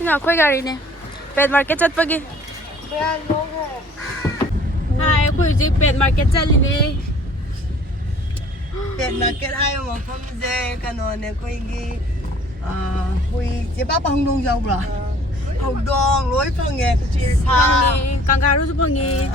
Sino ako'y gari ne. Pet market chat pagi. Hai, ako'y ujik pet market chat line. Pet market ai mà không dễ cái nó này coi cái hui chế ba bằng đông giàu bra hồng đông lối phong nghe Pangi, kangaroo su pangi.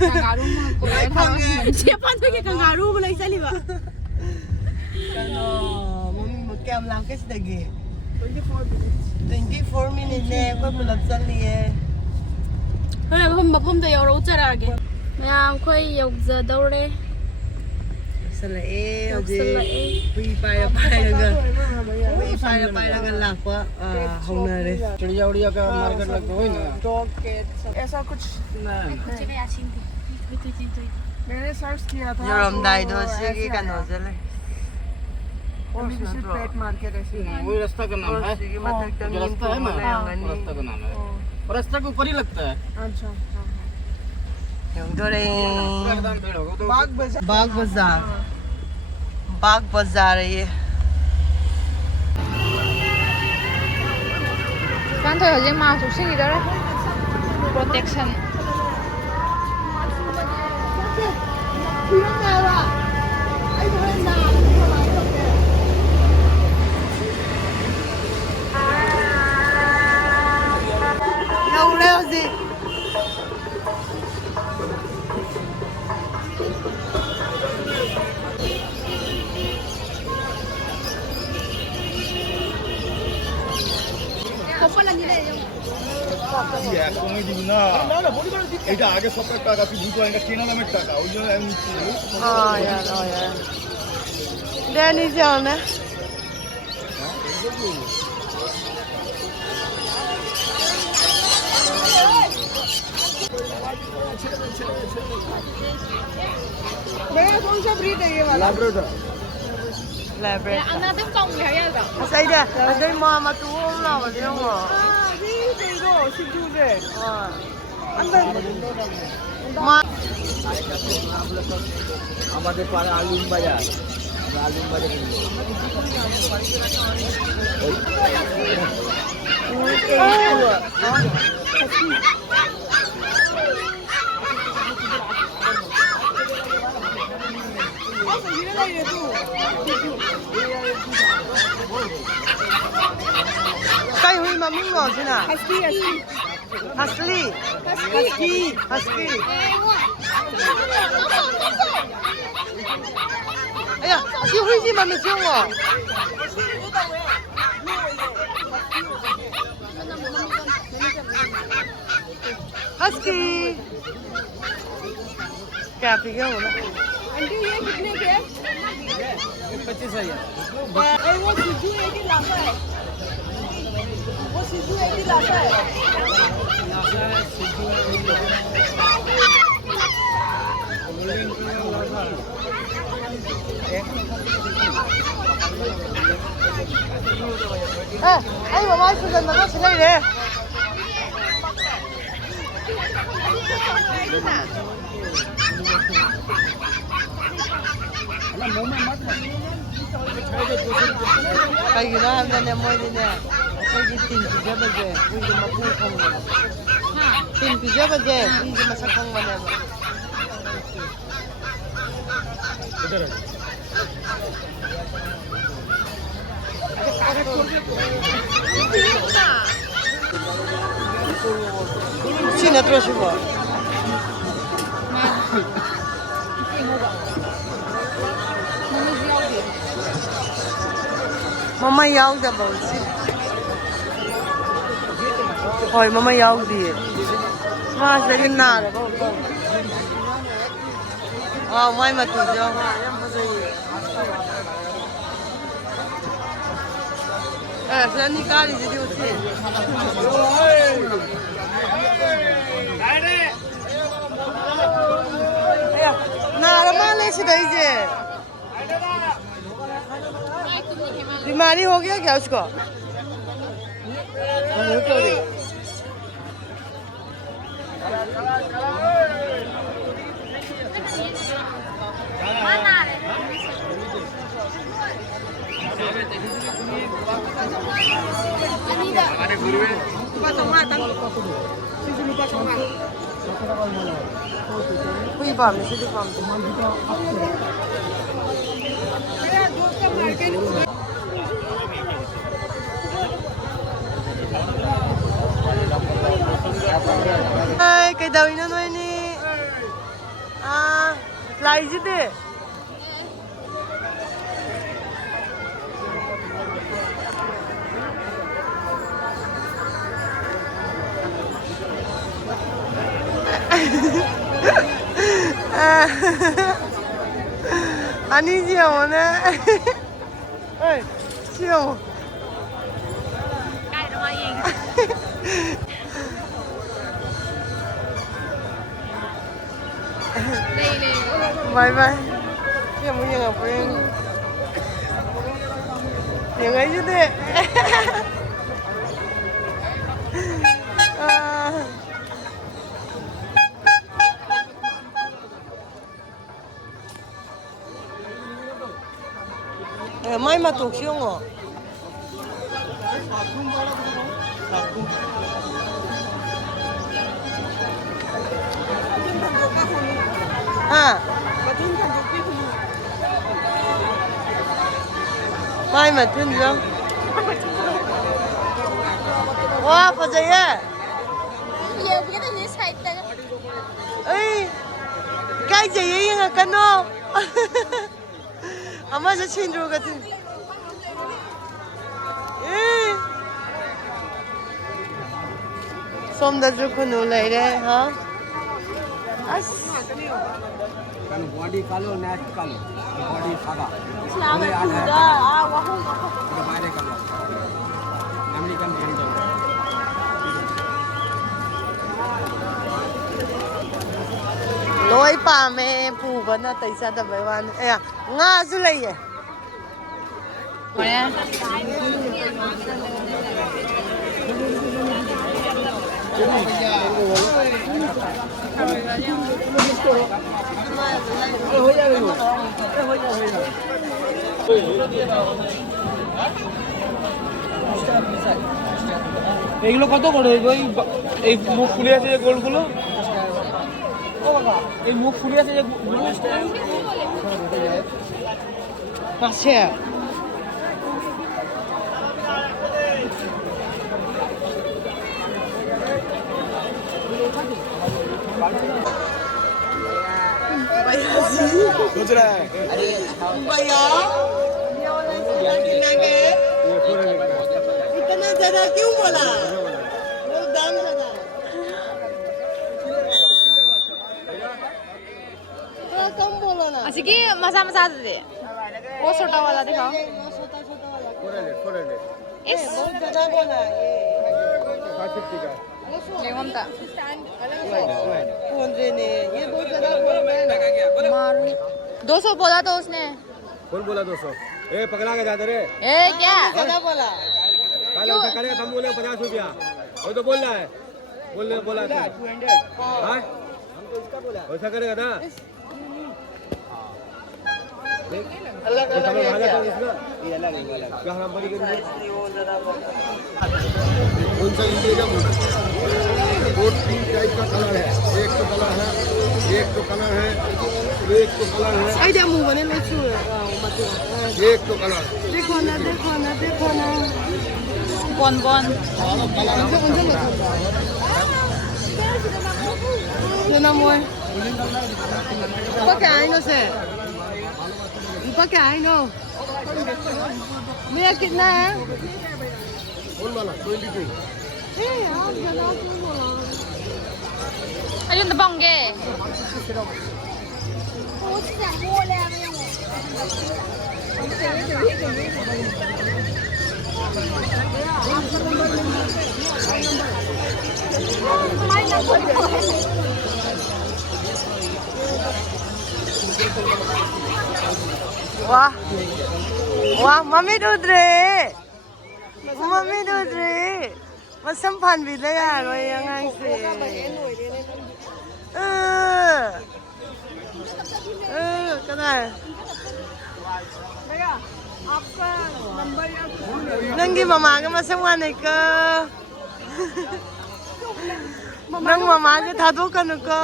Kangaroo mah lối phong nghe Siapa tu ke kangaroo boleh sali ba? cái nó một kem làm cái gì kì 24 minutes nè coi một lần chân liền Kaya mapam da yoro utarage. Mayam ako'y yogza daure. Selae Selae. aje hui pai lagi lah quá hồng này đấy चिड़िया उड़िया का market लग गई ना dog cat सब ऐसा कुछ Chika yasin di. Itu. मैंने search किया था giờ làm đại đồ xí cái nó sẽ lấy पेट मार्केट ऐसे वही रास्ता का नाम है जो रास्ता है ना रास्ता का नाम है और रास्ता के ऊपर ही लगता है अच्छा yung dore पूरा एकदम भीड़ होगा तो बाग बाजार है ये Kan thôi ở mau chút xíu đó protection đâu leo gì এটা আগে সরকার টাকা তুই বুঝো এটা কেনা নামের টাকা ওই জন্য আমি নিচ্ছি đây đi giờ nè भैया कौन सा ब्रीड है ये वाला Labrador. अंदर तुम कौन है यार Asay dia, asay mama tu lah macam apa? ये देखो सिद्धू से Ma, আমাদের পাড়া আলুম বাজার আলুম বাজার kay hui maming mo sina? Husky Husky. Husky. Aya, si hui si mami siung mo. Husky. क्या फिगर हो ना? आंटी ये कितने के 25,000 वो सिद्धू एक ही लाता है वो सिद्धू एक ही लाता है Ay, mamá, eso es nada, se le iré. Kayaknya hamilnya mau ini nih, kayak tin pijat aja, punya mapu kong mana? Tin pijat aja, punya masak kong mana? Sini terus coba. Mama yauda bolsi. Hoy mama yaudi. Ma sari nar. Ah, mai matu jo. Sani kali jadi usi. Nar male se dai je. बीमारी हो गया क्या उसको? Ini dah. Huy phạm thì đi phạm. Ê, cái đầu nó nói đi. À, lại chứ đi. 아니지요 오늘. ơi chiều Cái đó mà gì? Đây này. bye bye chiều muốn nhận ở bên những ấy chứ đi. Mai mà tục siêu ngỏ. À. Mai mà thân không? Wow, phải vậy à? Nhiều cái này sai tay. Ê, cái gì vậy cái nó? 아마 저 친구 같은. 예. 솜다 좋고 놀래래, 어? 아스. kan body kalo net kalo body saga Selamat kuda. Ah, wahong. udah bayar kalo namni kan gendo lối pa mẹ phụ vẫn là tại sao tập bài văn ê à nga du lịch à এগুলো কত করে এই মুখ ফুলে আছে যে গোলগুলো এই মুখ ফুলে আছে যে পাশে भैया इतना ज्यादा क्यों बोला बहुत दाम ज्यादा थोड़ा कम बोलो ना Sige, masa-masa deh. वो छोटा वाला दिखाओ. छोटा छोटा वाला 400 Is बहुत ज्यादा बोला ये 550 का ये ममता. कौन देने ये बहुत ज्यादा बोल रहे हैं 200 बोला तो उसने. कौन बोला 200 ए पकड़ा के जाते रे ए क्या? ज्यादा बोला कल ऐसा करेगा हम बोले 50 रुपया वो तो बोल रहा है बोला था 200 हां हमको इसका बोला वैसा करेगा ना अलग अलग है क्या ये अलग क्या हम बड़ी करेंगे कौन सा लीजिएगा दो तीन टाइप का कलर है एक तो कलर है एक तो कलर है एक तो कलर है आई जा मुंह बने नहीं छू एक तो कलर देखो ना Bon bon. ये ना मोए pakai ai no se pakai ai no मेरा कितना है कौन वाला 22 यार ज्यादा क्यों बोला Ayun na bangge. वाह वाह मम्मी दूध रे मसम फान भी ले यार वोยังไงสิก็ได้ आपका नंबर या नंगी मामा का मसम वाने का ꯅꯪ ꯃꯃꯥꯁꯦ ꯊꯥꯗꯣꯛꯀꯅꯨꯀꯣ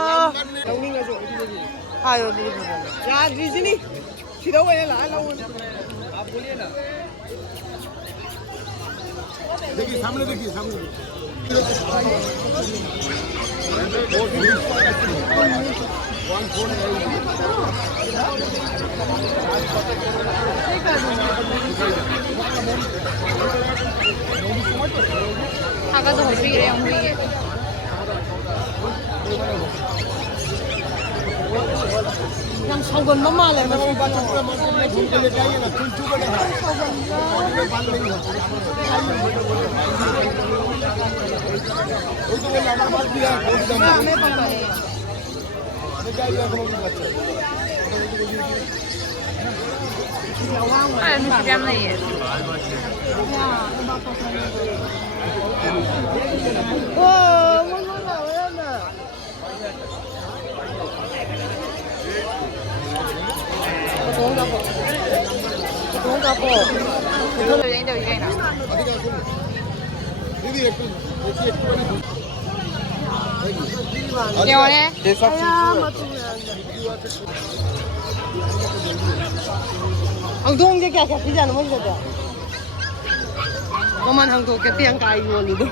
ꯍꯥꯏꯌꯣ ꯑꯗꯨꯗꯤ ꯌꯥꯗ꯭ꯔꯤꯁꯤꯅꯤ ꯁꯤꯗ ꯑꯣꯏꯅ ꯂꯥꯛꯑ ꯂꯧ देखिए सामने देखिए सामने 아까도 호비래 호비. 그냥 서건만 말해. 항동제 क्या क्या पिज़्ज़ा नमक देता ममन 항동 के पियांका आई बोली दो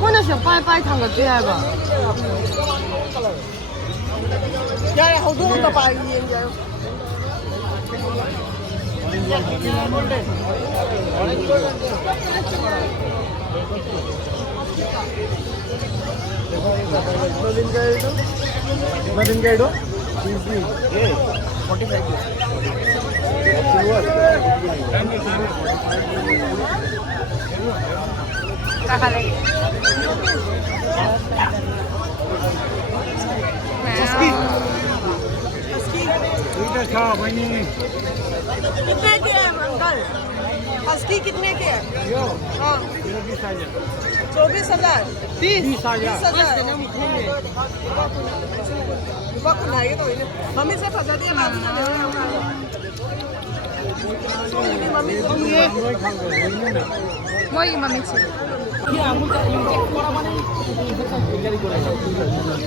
뭐는 저 빠이빠이 탄 거 줘야 봐. 야, 항동 더 빠이 이제. कितने के हैं अंकल? हस्की कितने के हैं? हाँ 24,000 20,000 वक्त नहीं तो इन्हें मम्मी से फंसा दिया मम्मी 뭐이 맘이지?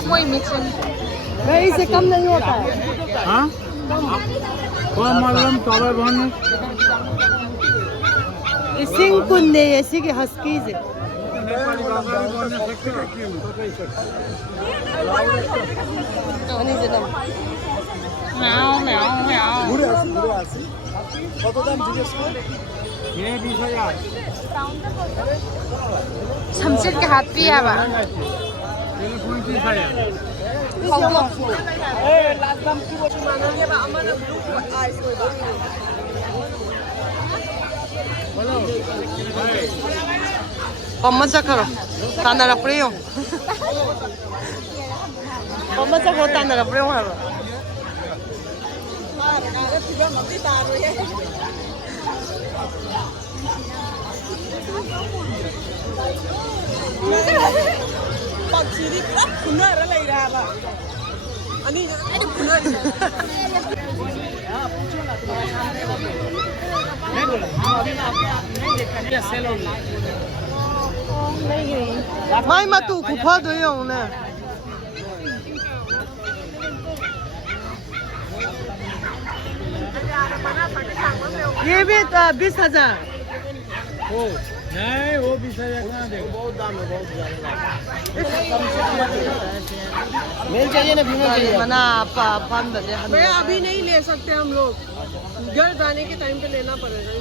뭐이 미친? मैं इसे कम नहीं होता है हाँ कौन मालूम कवर बन सिंह कुंडे ऐसी के हस्की से नेपाली भाषा भी बोलने सकते हो क्यों तो कही सकते अनि जे नाम мяу мяу мяu. ये 20,000 삼칠게 핫비야 봐. ये 35,000 ए लास्ट दाम की बोली मानेंगे बा अमन ब्लू आइस कोई बात पम्मचा करो तानारा प्रेयो पम्मचा को तानारा प्रेयो हारो पक्षी खुनर लई रहा बा अनि खुनर माई मा तू खुफा दो यो ने ये भी 20,000 ओ नहीं वो 20,000 कहाँ देगा बहुत दाम है बहुत ज्यादा मेल चाहिए ना फीमेल चाहिए मना पान बजे मैं अभी नहीं ले सकते हम लोग घर जाने के टाइम पे लेना पड़ेगा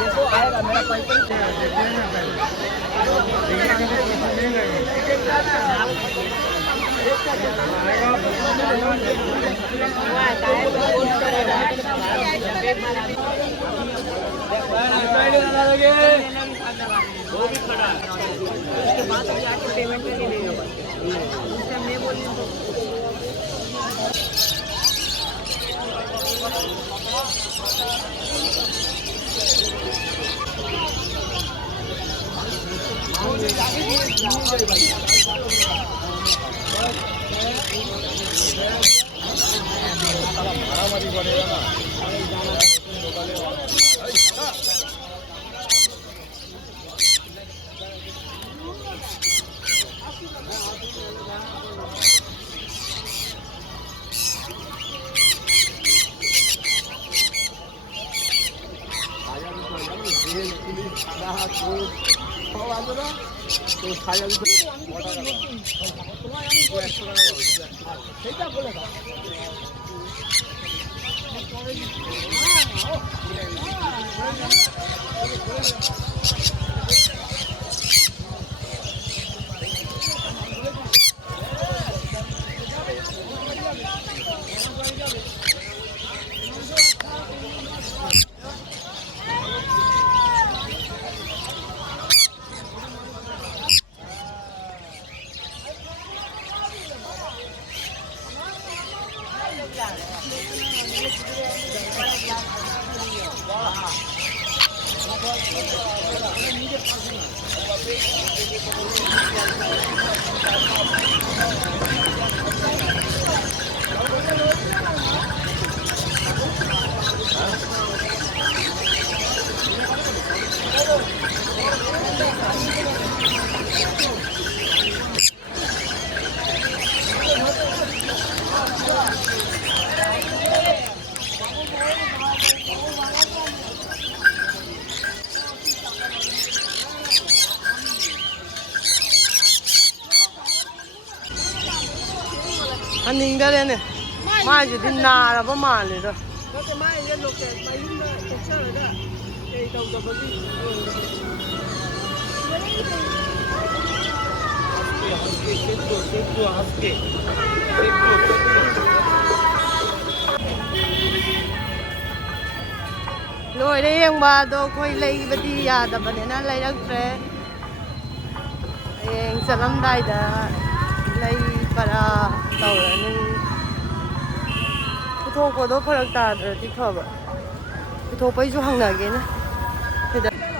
देखो आएगा मेरा पैसा पेमेंट नहीं लेगा मैं बोली anh nhìn ra đây này mai chỉ đi nà là có màn này rồi cái mai lên lục cái mai lúc đó thực sự rồi đó cái đầu của bác sĩ rồi đây em bà tôi quay lấy bên đi à tập bên này lấy đất tre em sẽ làm đây đã lấy para tàu là nên thu của đó phải ta rồi thì khó vậy thu bây giờ hàng nào cái này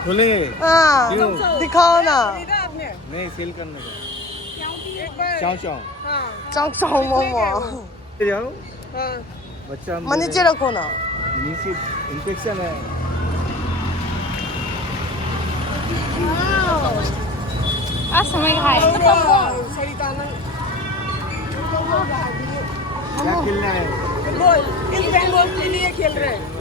खोलेंगे à दिखाओ ना नहीं cell करने का चाव चाव trong sông mà जाओ बच्चा mà đi chơi रखो ना नीचे इन्फेक्शन है समय खाए क्या खेलना है बॉल इन बॉल के लिए खेल रहे हैं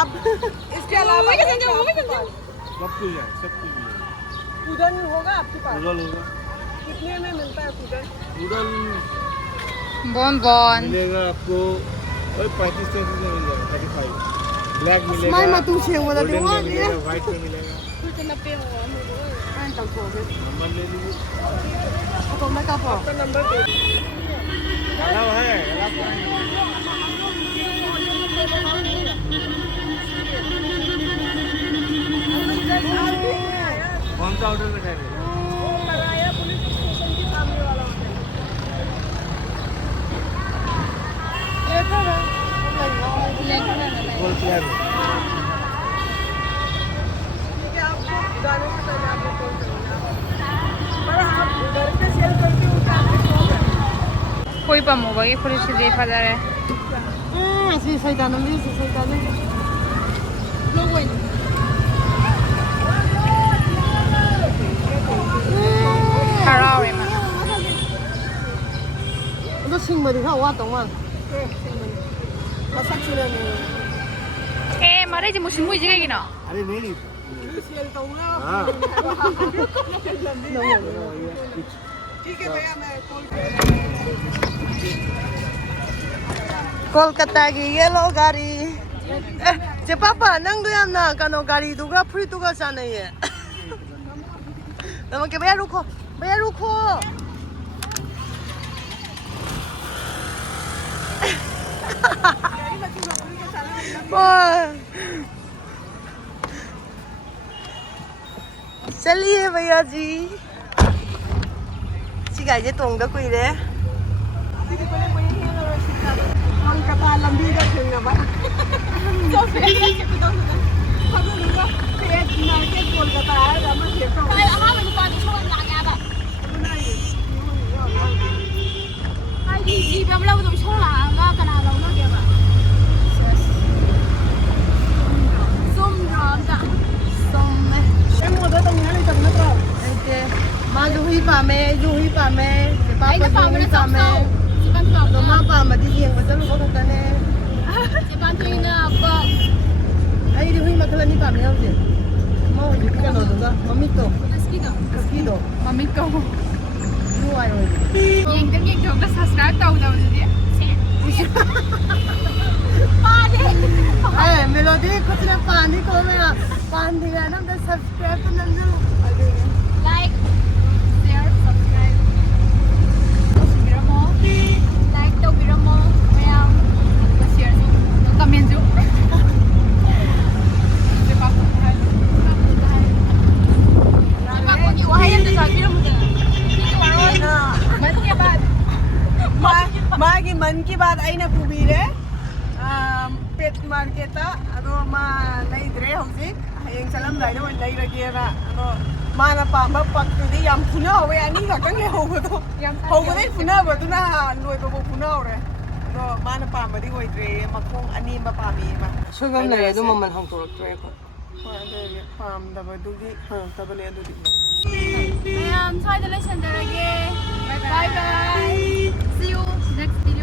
आप इसके अलावा सब कुछ है सब कुछ है कूदन होगा आपके पास नूडल होगा कितने में मिलता है कूदन नूडल Bonbon. मिलेगा आपको 35 में मिल जाएगा 35 ब्लैक मिलेगा mai mà tu siêng mà là golden đúng में không मिलेगा व्हाइट में मिलेगा anh tao khổ đấy number ले लीजिए còn mấy cặp का नंबर दे अलाव है अलाव कौन सा ऑर्डर में जाएंगे कराया पुलिस स्टेशन के सामने वाला होता फुल प्लान ठीक है आपको गाने से पहले आपको कॉल करना पर आप घर पे सेल करके उठा के कॉल करना Koy pa mo ba? Ipuri si Jay Padare. si xây ta nó đi si xây ta đi Harawi ma. nó sinh mà thì không qua tổng à nó sắc chưa lên Eh, mare je musim mo jige gina. अरे नहीं cell तो ना हाँ ठीक है भैया मैं call Kolkata की येलो गाड़ी जे पापा नंग तो याम ना कानो गाड़ी दुगा फ्री दुगा सा नहीं है नमक के भैया रुको चलिए भैया जी सिगाई जे तोंग दा कोई रे Ang kata lambiga siya nga ba? ꯑꯗꯨꯗꯨꯒ ꯐꯦꯠ ꯃꯥꯔꯀꯦꯠ ꯀꯣꯜꯀꯇꯥ ꯍꯥꯏꯔꯒ ꯑꯃ ꯁꯦꯞ ꯇꯧꯋꯦ ꯍꯣꯏ ꯑꯍꯥꯟꯕ ꯅꯨꯄꯥꯗꯨ ꯁꯣꯝ ꯂꯥꯛꯑꯦꯕ ꯑꯗꯨꯅ ꯍꯥꯏꯗꯤ ꯖꯤꯕ ꯑꯃ ꯂꯧꯕꯗꯣ ꯏꯁꯧ ꯂꯥꯛꯑꯒ ꯀꯅꯥ ꯂꯧꯅꯒꯦꯕ ꯆꯨꯝꯗ꯭ꯔꯣ ꯑꯝꯇ ꯆꯨꯝꯃꯦ ꯅꯪ ꯑꯣꯔꯗꯔ ꯇꯧꯅꯤꯡꯉꯥꯏ ꯂꯩꯇꯕ ꯅꯠꯇ꯭ꯔꯣ ꯂꯩꯇꯦ ꯃꯥꯁꯨ ꯍꯨꯏ ꯄꯥꯝꯃꯦ ꯑꯩꯁꯨ ꯍꯨꯏ ꯄꯥꯝꯃꯦ ꯑꯩꯅ ꯆꯦꯄꯥꯄꯁꯨ ꯄꯥꯝꯕꯅ ꯍꯨꯏ ꯆꯧ ꯄꯥꯝꯃꯦ ꯆꯧ ꯆꯤꯀꯟ ꯑꯗꯣ ꯃꯥ ꯆꯧ ꯄꯥꯝꯃꯗꯤ ꯌꯦꯡꯕ ꯆꯠꯂꯨꯕ ꯈꯛꯇꯅꯦ ꯆꯦꯄꯥꯟꯊꯣꯏꯅ ꯄꯛ ꯑꯩꯗꯤ ꯍꯨꯏ ꯃꯈꯜ ꯑꯅꯤ ꯄꯥꯝꯃꯦ ꯍꯧꯖꯤꯛ ꯑꯃ ꯍꯧꯖꯤꯛꯀꯤ ꯀꯩꯅꯣꯗꯨꯒ ꯃꯃꯤꯠꯇꯣ ꯍꯁꯀꯤꯗꯣ ꯍꯁꯀꯤꯗꯣ ꯃꯃꯤꯠꯇꯣ ꯕ꯭ꯂꯨ ꯑꯥꯏ ꯑꯣꯏꯕꯗꯣ ꯌꯦꯡꯗꯪ ꯌꯦꯡꯊꯣꯛꯇ ꯁꯕꯁꯀ꯭ꯔꯥꯏꯕ ꯇꯧꯗꯕꯗꯨꯗꯤ ꯄꯥꯗꯦ ꯑꯦ ꯃꯦꯂꯣꯗꯤ ꯈꯨꯠꯁꯤꯅ ꯄꯥꯟꯅꯤꯀꯣ ꯃꯌꯥꯝ ꯄꯥꯟꯗ꯭ꯔꯤꯉꯩꯗ ꯑꯝꯇ ꯁꯕꯁꯀ꯭ꯔꯥꯏꯕꯇ ꯅꯝꯖꯜꯂꯨ ꯂꯥꯏꯛ ꯁꯤꯌꯔ ꯁꯕꯁꯀ꯭ꯔꯥꯏꯕ ꯇꯧꯕꯤꯔꯝꯃꯣ ꯂꯥꯏꯛ ꯇꯧꯕꯤꯔꯝꯃꯣ ꯃꯌꯥꯝ ꯑꯗꯨꯒ ꯁꯤꯌꯔꯁꯨ ꯀꯃꯦꯟꯁꯨ ꯆꯦꯄꯥꯛꯄꯒꯤ ꯋꯥꯍꯩ ꯑꯃꯇ ꯍꯥꯏꯕꯤꯔꯝꯃꯨꯗꯅ ꯁꯤꯒꯤ ꯋꯥꯔꯣꯜ ꯃꯟ ꯀꯤ ꯕꯥꯠ ꯃꯥꯒꯤ ꯃꯟ ꯀꯤ ꯕꯥꯠ ꯑꯩꯅ ꯄꯨꯕꯤꯔꯦ ꯄꯦꯠ ꯃꯥꯔꯀꯦꯠꯇ ꯑꯗꯣ ꯃꯥ ꯂꯩꯗ꯭ꯔꯦ ꯍꯧꯖꯤꯛ ꯍꯌꯦꯡ ꯆꯠꯂꯝꯗꯥꯏꯗ ꯑꯣꯏꯅ ꯂꯩꯔꯒꯦꯅ ꯑꯗꯣ ꯃꯥꯅ ꯄꯥꯝꯕ ꯄꯛꯇꯨꯗꯤ ꯌꯥꯝ ꯐꯨꯅꯍꯧꯋꯦ ꯑꯅꯤ ꯈꯛꯇꯪ ꯂꯩꯍꯧꯕꯗꯣ ꯍꯧꯕꯗꯩ ꯐꯨꯅꯕꯗꯨꯅ ꯂꯣꯏꯕꯐꯥꯎ ꯐꯨꯅꯍꯧꯔꯦ ꯑꯗꯣ ꯃꯥꯅ ꯄꯥꯝꯕꯗꯤ ꯑꯣꯏꯗ꯭ꯔꯦ ꯃꯈꯣꯡ ꯑꯅꯦꯝꯕ ꯄꯥꯝꯃꯤ ꯃꯥ ꯁꯣꯏꯕꯝ ꯂꯩꯔꯦ ꯑꯗꯨ ꯃꯃꯜ ꯍꯪꯇꯣꯔꯛꯇ꯭ꯔꯦ ꯑꯩꯈꯣꯏ ꯍꯣꯏ ꯑꯗꯨꯗꯤ ꯄꯥꯝꯗꯕꯗꯨꯒꯤ ꯍꯪꯉꯛꯇꯕꯅꯦ ꯑꯗꯨꯗꯤ ꯃꯌꯥꯝ ꯁ꯭ꯋꯥꯏꯗ ꯂꯣꯏꯁꯟꯖꯔꯒꯦ ꯕꯥꯏ ꯕꯥꯏ see you next video